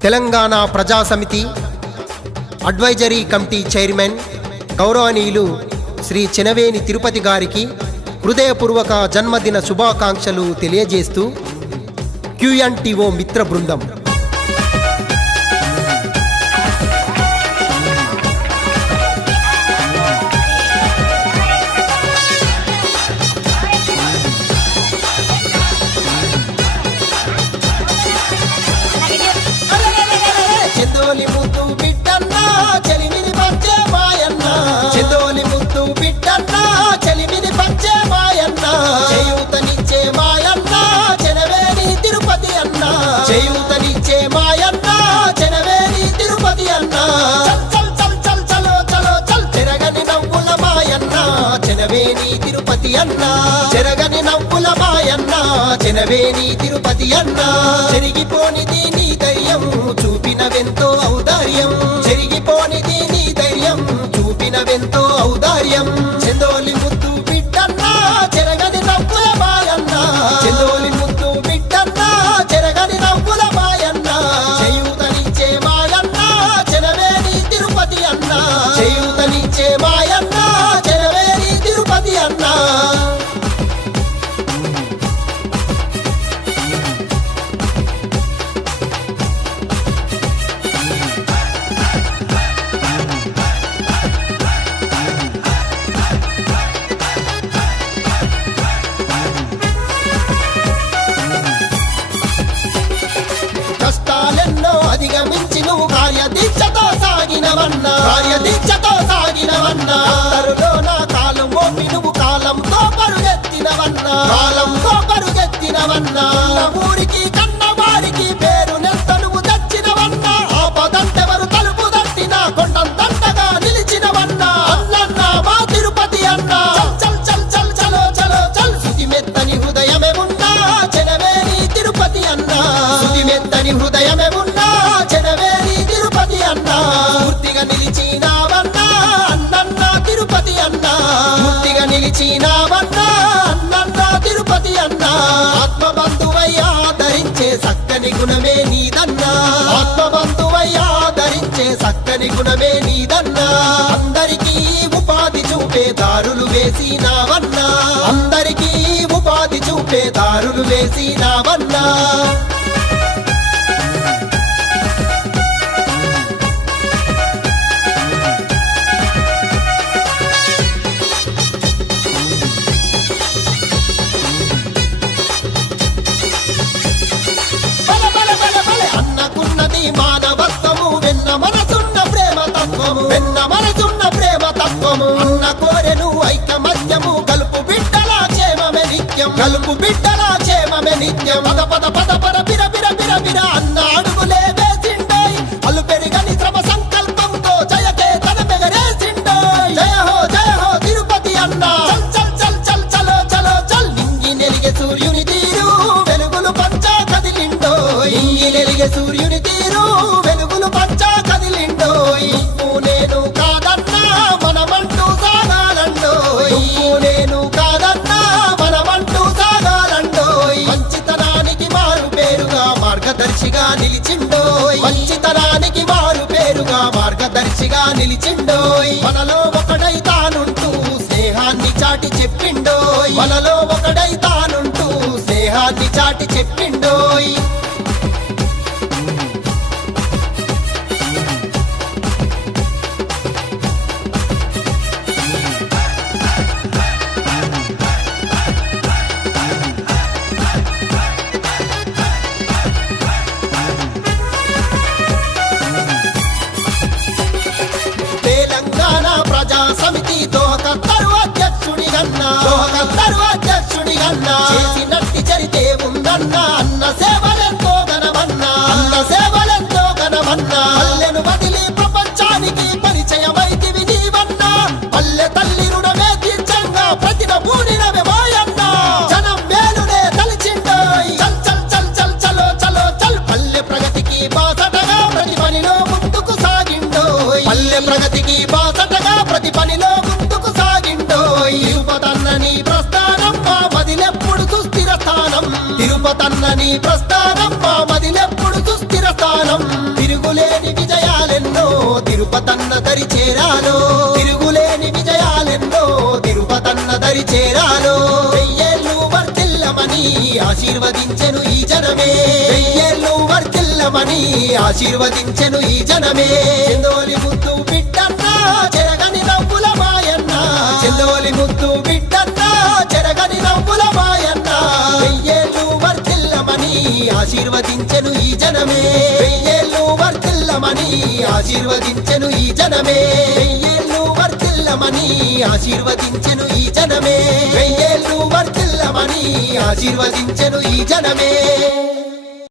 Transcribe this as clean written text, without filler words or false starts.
తెలంగాణ ప్రజా సమితి advisory committee chairman గౌరవనీయులు శ్రీ చినవేని తిరుపతి గారికి హృదయపూర్వక జన్మదిన శుభాకాంక్షలు తెలియజేస్తూ QNTO మిత్ర బృందం చేయూతనిచ్చే మాయన్న చెనవేని తిరుపతి అన్న చల్ చల్ చల్ చలో చలో చల్ చెరగని నవ్వుల మాయన్న చెనవేని తిరుపతి అన్న చెరగని నవ్వుల మాయన్న చెనవేని తిరుపతి అన్న చెరిగిపోనిది నీ ధైర్యం చూపినవెంతో ఔదార్యం చెరిగిపోనిది నీ ధైర్యం చూపినవెంతో ఔదార్యం చెందోలి ముద్దు బిడ్డన్న చెరగని నవ్వుల మాయన్న చెందోలి ముద్దు బిడ్డన్న చెరగని నవ్వుల మాయన్న చేయూతనిచ్చే మాయన్న చెనవేని తిరుపతి అన్న చేయూతనిచ్చే మాయన్న చెనవేని తిరుపతి అన్న కష్టాలెన్నో అధిగమించి నువ్వు కార్యదీక్షతో సాగినవన్నా కార్యదీక్షతో సాగినవన్నా అందరిలో నా కాలం మోపి నువ్వు కాలంతో పరుగెత్తినవన్నా కాలంతో పరుగెత్తినవన్నా ఊరికి కన్నవారికి పేరు నెత్త నువ్వు తెచ్చినవన్నా ఆపదంటెవరు తలుపు తట్టినా కొండంతంటగా నిలిచినవన్నా అన్న మా తిరుపతి అన్నా చల్ చల్ చల్ చలో చలో చల్ సుతిమెత్తని హృదయమే ఉన్నా చెనవేని తిరుపతి అన్నా సుతిమెత్తని హృదయమే ఉన్నా చెనవేని తిరుపతి అన్నా పూర్తిగా నిలిచినావన్నా అన్నన్న తిరుపతి అన్నా పూర్తిగా నిలిచినావన్నా అన్నన్న తిరుపతి అన్నా ఆత్మబంధువయ్యా ధరించే సక్కని గుణమే నీదన్నా ఆత్మబంధువయ్యా ధరించే సక్కని గుణమే నీదన్నా అందరికీ ఉపాధి చూపే దారులు వేసినావన్నా అందరికీ ఉపాధి చూపే దారులు వేసినావన్నా మానవత్వము వెన్న మనసున్న ప్రేమ తత్వము వెన్న మనసున్న ప్రేమ తత్వము అన్న కోరెను ఐకమత్యము కలుపు బిడ్డల క్షేమమే నిత్యం కలుపు బిడ్డల క్షేమమే నిత్యం పద పద పద పద బిర బిర బిర బిర అన్న అడుగులే వేసిండోయ్ అలు పెరిగని శ్రమ సంకల్పంతో జయకే తన మెగరేసిండోయ్ జయ హో తిరుపతి అన్న చల్ చల్ చల్ చలో చలో చల్ నింగి నెలిగే సూర్యుని తీరు వెలుగులు పంచా కదిలిండోయ్ నింగి నెలిగే సూర్యుని తీరు వెలుగులు పంచా కదిలిండోయ్ నువ్వు నేను కాదన్నా మనమంటూ సాగాలండోయ్ నువ్వు నేను కాదన్నా మనమంటూ సాగాలండోయ్ మంచితనానికి మారు పేరుగా మార్గదర్శిగా నిలిచిండోయ్ మంచితనానికి మారు పేరుగా మార్గదర్శిగా నిలిచిండోయ్ మనలో ఒకడై తానుంటూ స్నేహాన్ని చాటి చెప్పిండోయ్ మనలో ఒకడై తానుంటూ స్నేహాన్ని చాటి చెప్పిండోయ్ తెలంగాణ ప్రజా సమితి దోహకత్తరు అధ్యక్షుడిగన్నా చేసినట్టి చరితే ఉందన్నా అన్న సేవలెంతో ఘనమన్నా అన్న సేవలెంతో ఘనమన్నా పల్లెను వదిలి ప్రపంచానికి పరిచయమైతివి నీవన్నా పల్లె తల్లి రుణమే తీర్చంగా ప్రతిన పూనినవే మాయన్నా జనం మేలునే తలిచిండోయ్ చల్ చల్ చల్ చల్ చలో చలో చల్ పల్లె ప్రగతికి బాసటగా ప్రతి పనిలో ముందుకు సాగిండోయ్ పల్లె ప్రగతికి బాసటగా ప్రతి పనిలో ముందుకు సాగిండోయ్ తిరుపతన్నని ప్రస్థానం మా మదిలెప్పుడు సుస్థిర స్థానం తిరుపతన్నని ప్రస్థానం మా మదిలెప్పుడు సుస్థిర స్థానం తిరుపతన్న దరి చేరాలో తిరుగులేని విజయాలెన్నో తిరుపతన్న దరి చేరాలో వెయ్యేళ్ళు వర్ధిల్లమని ఆశీర్వదించెను ఈ జనమే వెయ్యేళ్ళు వర్ధిల్లమని ఆశీర్వదించెను ఈ జనమే చెందోలి ముద్దు బిడ్డన్న చెరగని నవ్వుల మాయన్న చెందోలి ముద్దు బిడ్డన్న చెరగని నవ్వుల మాయన్న వెయ్యేళ్ళు వర్ధిల్లమని ఆశీర్వదించెను ఈ జనమే వెయ్యేళ్ళు వర్ధిల్లమని ఆశీర్వదించెను ఈ జనమే వెయ్యేళ్ళు వర్ధిల్లమని ఆశీర్వదించెను ఈ జనమే వెయ్యేళ్ళు వర్ధిల్లమని ఆశీర్వదించెను ఈ జనమే